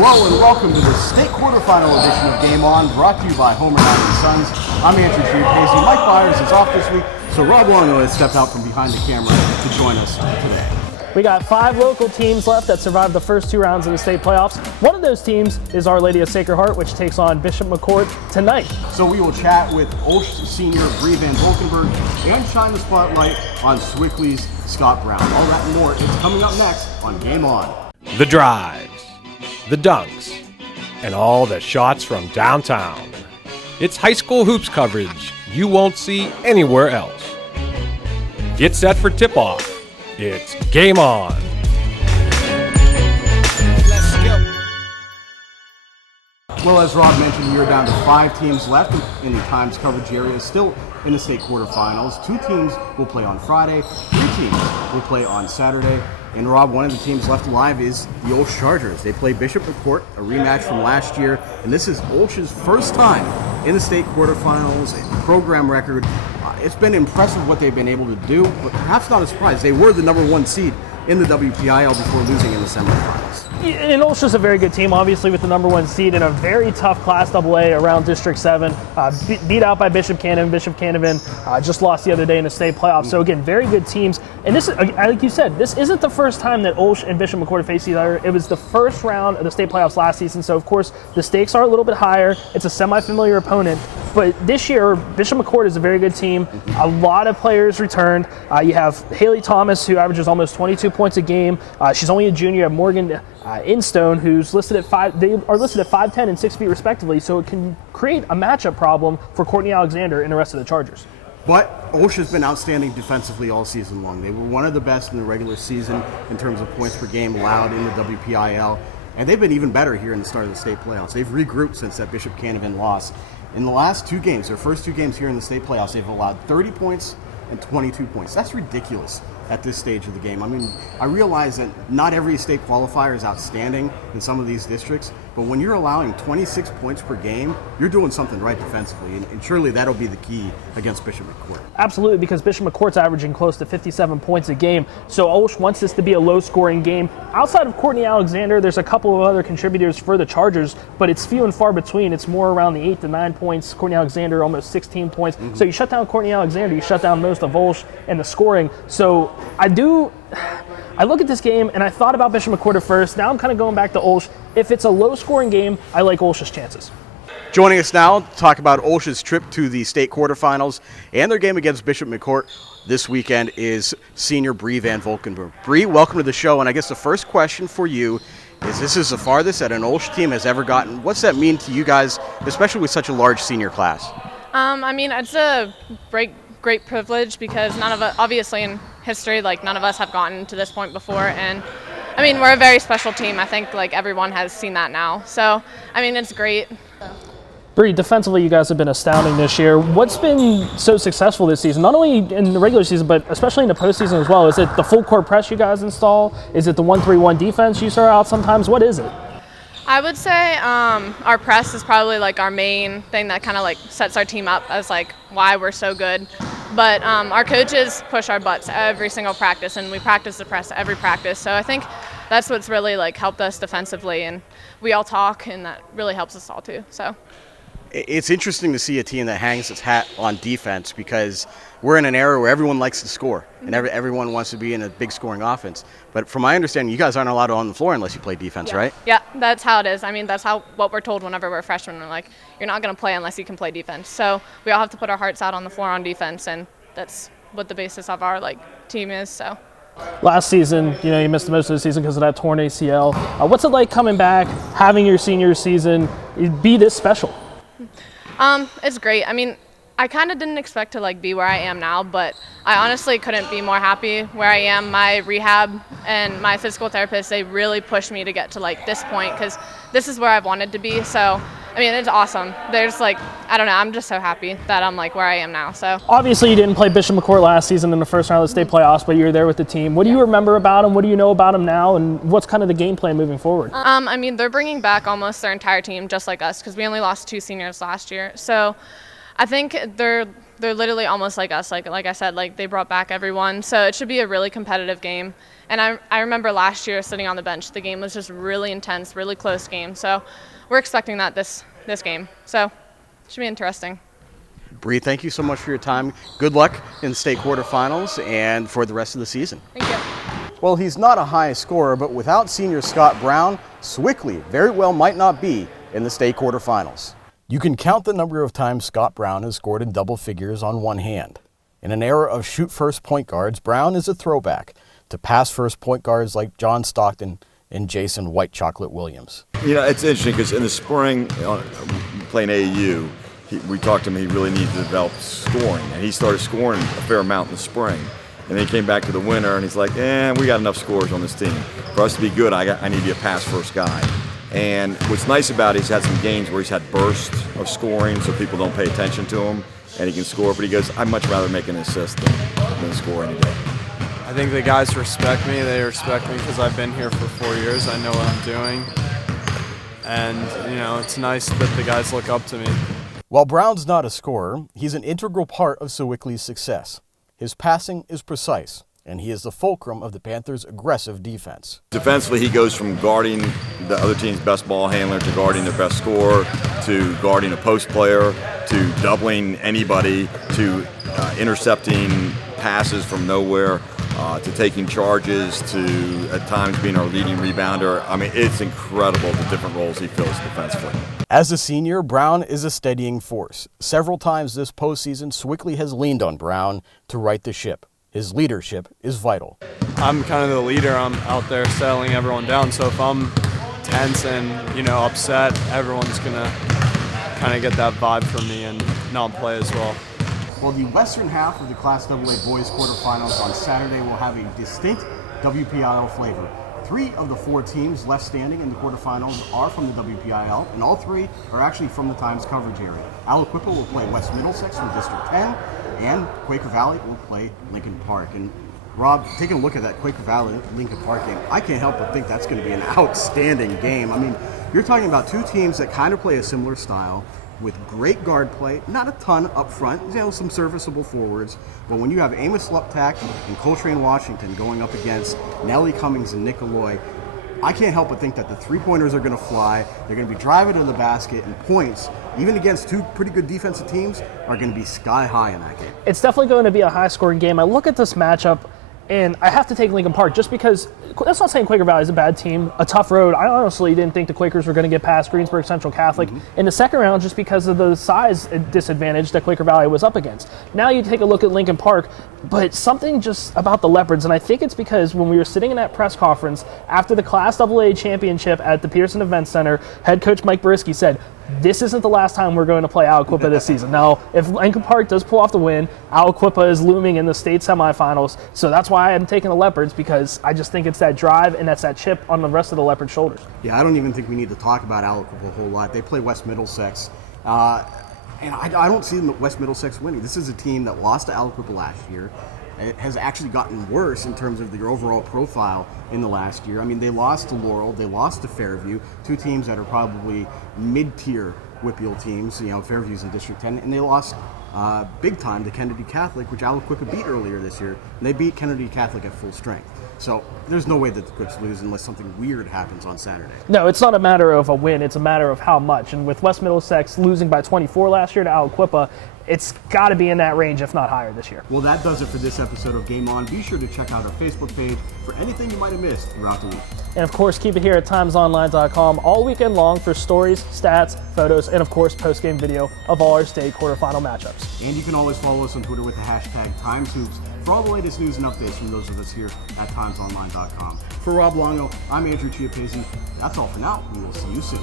Hello and welcome to the state quarterfinal edition of Game On, brought to you by Homer Sons. I'm Andrew Hazy. Mike Byers is off this week, so Rob Longo has stepped out from behind the camera to join us today. We got 5 local teams left that survived the first 2 rounds of the state playoffs. One of those teams is Our Lady of Sacred Heart, which takes on Bishop McCourt tonight. So we will chat with Olsh senior Bree Van Volkenberg and shine the spotlight on Swickley's Scott Brown. All that and more is coming up next on Game On. The drives, the dunks, and all the shots from downtown. It's high school hoops coverage you won't see anywhere else. Get set for tip-off. It's Game On. Let's go. Well, as Rob mentioned, we are down to 5 teams left in the Times coverage area, still in the state quarterfinals. 2 teams will play on Friday, 3 teams will play on Saturday. And Rob, one of the teams left alive is the Olsh Chargers. They play Bishop McCourt, a rematch from last year, and this is Olsh's first time in the state quarterfinals, a program record. It's been impressive what they've been able to do, but perhaps not a surprise. They were the #1 seed in the WPIAA before losing in the semifinals. And Olsh's a very good team, obviously, with the #1 seed in a very tough Class AA around District 7. Beat out by Bishop Canevin. Bishop Canevin just lost the other day in the state playoffs. So again, very good teams. And this, like you said, this isn't the first time that Olsh and Bishop McCourt faced each other. It was the first round of the state playoffs last season. So of course, the stakes are a little bit higher. It's a semi-familiar opponent. But this year, Bishop McCourt is a very good team. A lot of players returned. You have Haley Thomas, who averages almost 22 points a game. She's only a junior. You have Morgan Instone, who's listed at 5. They are listed at 5'10" and 6 feet respectively, so it can create a matchup problem for Courtney Alexander and the rest of the Chargers. But Olsh has been outstanding defensively all season long. They were one of the best in the regular season in terms of points per game allowed in the WPIL, and they've been even better here in the start of the state playoffs. They've regrouped since that Bishop Canevin loss. In the last 2 games, their first 2 games here in the state playoffs, they've allowed 30 points and 22 points. That's ridiculous at this stage of the game. I mean, I realize that not every state qualifier is outstanding in some of these districts, but when you're allowing 26 points per game, you're doing something right defensively, and surely that'll be the key against Bishop McCourt. Absolutely, because Bishop McCourt's averaging close to 57 points a game, so Olsh wants this to be a low-scoring game. Outside of Courtney Alexander, there's a couple of other contributors for the Chargers, but it's few and far between. It's more around the 8 to 9 points. Courtney Alexander almost 16 points. So you shut down Courtney Alexander, you shut down most of Olsh and the scoring. So I look at this game and I thought about Bishop McCourt at first. Now I'm kind of going back to Olsh. If it's a low-scoring game, I like Olsh's chances. Joining us now to talk about Olsh's trip to the state quarterfinals and their game against Bishop McCourt this weekend is senior Bree Van Volkenberg. Bree, welcome to the show, and I guess the first question for you is, this is the farthest that an Olsh team has ever gotten. What's that mean to you guys, especially with such a large senior class? I mean, it's a great privilege because none of us, obviously in history, none of us have gotten to this point before, and I mean, we're a very special team. I think everyone has seen that now. So, I mean, it's great. Bree, defensively, you guys have been astounding this year. What's been so successful this season, not only in the regular season, but especially in the postseason as well? Is it the full court press you guys install? Is it the 1-3-1 defense you throw out sometimes? What is it? I would say our press is probably our main thing that kind of sets our team up as why we're so good. But our coaches push our butts every single practice, and we practice the press every practice. So I think that's what's really helped us defensively, and we all talk, and that really helps us all too. So it's interesting to see a team that hangs its hat on defense, because we're in an era where everyone likes to score and everyone wants to be in a big scoring offense. But from my understanding, you guys aren't allowed on the floor unless you play defense, right? Yeah, that's how it is. I mean, that's what we're told whenever we're freshmen. We're you're not going to play unless you can play defense. So we all have to put our hearts out on the floor on defense, and that's what the basis of our team is. So. Last season, you missed most of the season because of that torn ACL. What's it like coming back, having your senior season be this special? It's great. I mean, I kind of didn't expect to be where I am now, but I honestly couldn't be more happy where I am. My rehab and my physical therapist, they really pushed me to get to this point, because this is where I've wanted to be. So, I mean, it's awesome. There's I don't know, I'm just so happy that I'm where I am now. So obviously you didn't play Bishop McCourt last season in the first round of the state playoffs, but you were there with the team. What do you remember about him? What do you know about him now? And what's kind of the game plan moving forward? I mean, they're bringing back almost their entire team just like us, because we only lost 2 seniors last year. So I think they're they're literally almost like us. Like I said, like they brought back everyone. So it should be a really competitive game. And I remember last year sitting on the bench, the game was just really intense, really close game. So we're expecting that this game. So it should be interesting. Bree, thank you so much for your time. Good luck in the state quarterfinals and for the rest of the season. Thank you. Well, he's not a high scorer, but without senior Scott Brown, Swickley very well might not be in the state quarterfinals. You can count the number of times Scott Brown has scored in double figures on one hand. In an era of shoot-first point guards, Brown is a throwback to pass-first point guards like John Stockton and Jason White Chocolate Williams. You know, it's interesting because in the spring, playing AAU, we talked to him, he really needed to develop scoring, and he started scoring a fair amount in the spring. And then he came back to the winter, and he's like, we got enough scores on this team. For us to be good, I need to be a pass-first guy. And what's nice about it, he's had some games where he's had bursts of scoring so people don't pay attention to him, and he can score. But he goes, I'd much rather make an assist than score any day. I think the guys respect me. They respect me because I've been here for 4 years. I know what I'm doing. And, it's nice that the guys look up to me. While Brown's not a scorer, he's an integral part of Swickley's success. His passing is precise, and he is the fulcrum of the Panthers' aggressive defense. Defensively, he goes from guarding the other team's best ball handler to guarding their best scorer to guarding a post player to doubling anybody to intercepting passes from nowhere to taking charges to at times being our leading rebounder. I mean, it's incredible the different roles he fills defensively. As a senior, Brown is a steadying force. Several times this postseason, Swickley has leaned on Brown to right the ship. His leadership is vital. I'm kind of the leader. I'm out there settling everyone down. So if I'm tense and, upset, everyone's going to kind of get that vibe from me and not play as well. Well, the western half of the Class AA boys quarterfinals on Saturday will have a distinct WPIAL flavor. 3 of the 4 teams left standing in the quarterfinals are from the WPIAL, and all 3 are actually from the Times coverage area. Aliquippa will play West Middlesex from District 10, and Quaker Valley will play Lincoln Park. And Rob, taking a look at that Quaker Valley Lincoln Park game, I can't help but think that's going to be an outstanding game. I mean, you're talking about 2 teams that kind of play a similar style, with great guard play, not a ton up front, some serviceable forwards, but when you have Amos Luptak and Coltrane Washington going up against Nellie Cummings and Nick Alloy, I can't help but think that the three-pointers are going to fly, they're going to be driving to the basket, and points, even against 2 pretty good defensive teams, are going to be sky high in that game. It's definitely going to be a high-scoring game. I look at this matchup, and I have to take Lincoln Park just because that's not saying Quaker Valley is a bad team, a tough road. I honestly didn't think the Quakers were going to get past Greensburg Central Catholic in the second round just because of the size disadvantage that Quaker Valley was up against. Now you take a look at Lincoln Park, but something just about the Leopards, and I think it's because when we were sitting in that press conference after the Class AA championship at the Pearson Event Center, head coach Mike Brisky said, this isn't the last time we're going to play Aliquippa this season. Now, if Lincoln Park does pull off the win, Aliquippa is looming in the state semifinals, so that's why I'm taking the Leopards, because I just think it's that drive and that's that chip on the rest of the Leopard shoulders. Yeah, I don't even think we need to talk about Aliquippa a whole lot. They play West Middlesex, and I don't see West Middlesex winning. This is a team that lost to Aliquippa last year. It has actually gotten worse in terms of their overall profile in the last year. I mean, they lost to Laurel, they lost to Fairview, 2 teams that are probably mid-tier WPIAL teams. Fairview's in District 10, and they lost big time to Kennedy Catholic, which Aliquippa beat earlier this year, and they beat Kennedy Catholic at full strength. So there's no way that the Crips lose unless something weird happens on Saturday. No, it's not a matter of a win, it's a matter of how much. And with West Middlesex losing by 24 last year to Aliquippa, it's got to be in that range, if not higher, this year. Well, that does it for this episode of Game On. Be sure to check out our Facebook page for anything you might have missed throughout the week. And of course, keep it here at timesonline.com all weekend long for stories, stats, photos, and of course, post-game video of all our state quarterfinal matchups. And you can always follow us on Twitter with the hashtag TimesHoops for all the latest news and updates from those of us here at timesonline.com. For Rob Longo, I'm Andrew Chiappesi. That's all for now. We will see you soon.